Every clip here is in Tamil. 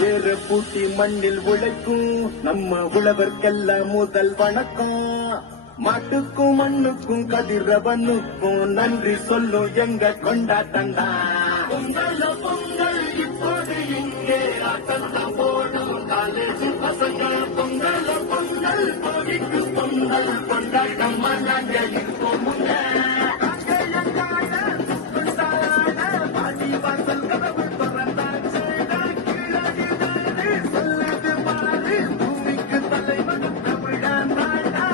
வேற பூட்டி மண்ணில் உழைக்கும் நம்ம உழவர்க்கெல்லாம் முதல் வணக்கம். மாட்டுக்கும் மண்ணுக்கும் கதிரவனுக்கும் நன்றி சொல்லும் எங்க கொண்டாட்டண்டா. பொங்கல் பொங்கல் இப்போது இங்கே ஆட்டம் போடும் காலேஜ் பசங்க. பொங்கல் பொங்கல் கோடிக்கு பொங்கல் கொண்டாட்டம் நாங்க இருப்போம். பாட்டி வாசல் கதவு திறந்தாச்சு. சொல்லுது மாறு பூமிக்கு தலைவன் தமிழன் நாடா.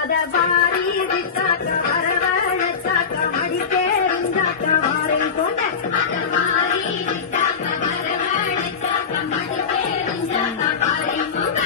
அத பாரி விட்டாக்க வரவழைச்சாக்க மடி பேருந்தாக்க வாரை கொண்ட அத பாரி விட்டாக்க வரவழைச்சாக்க மடி பேருந்தாக்க வாரை கொண்ட